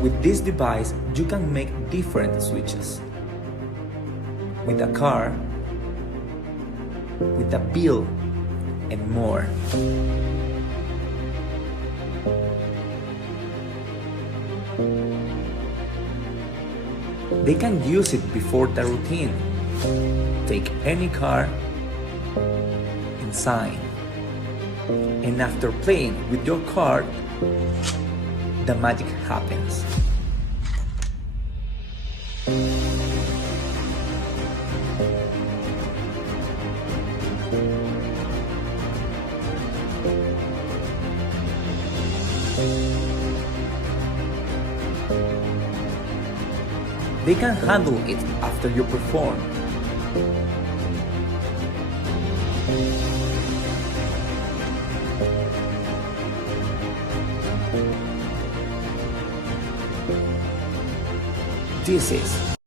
With this device, you can make different switches. With a car, with a pill, and more. They can use it before the routine. Take any car and sign. And after playing with your card, the magic happens. They can handle it after you perform. This is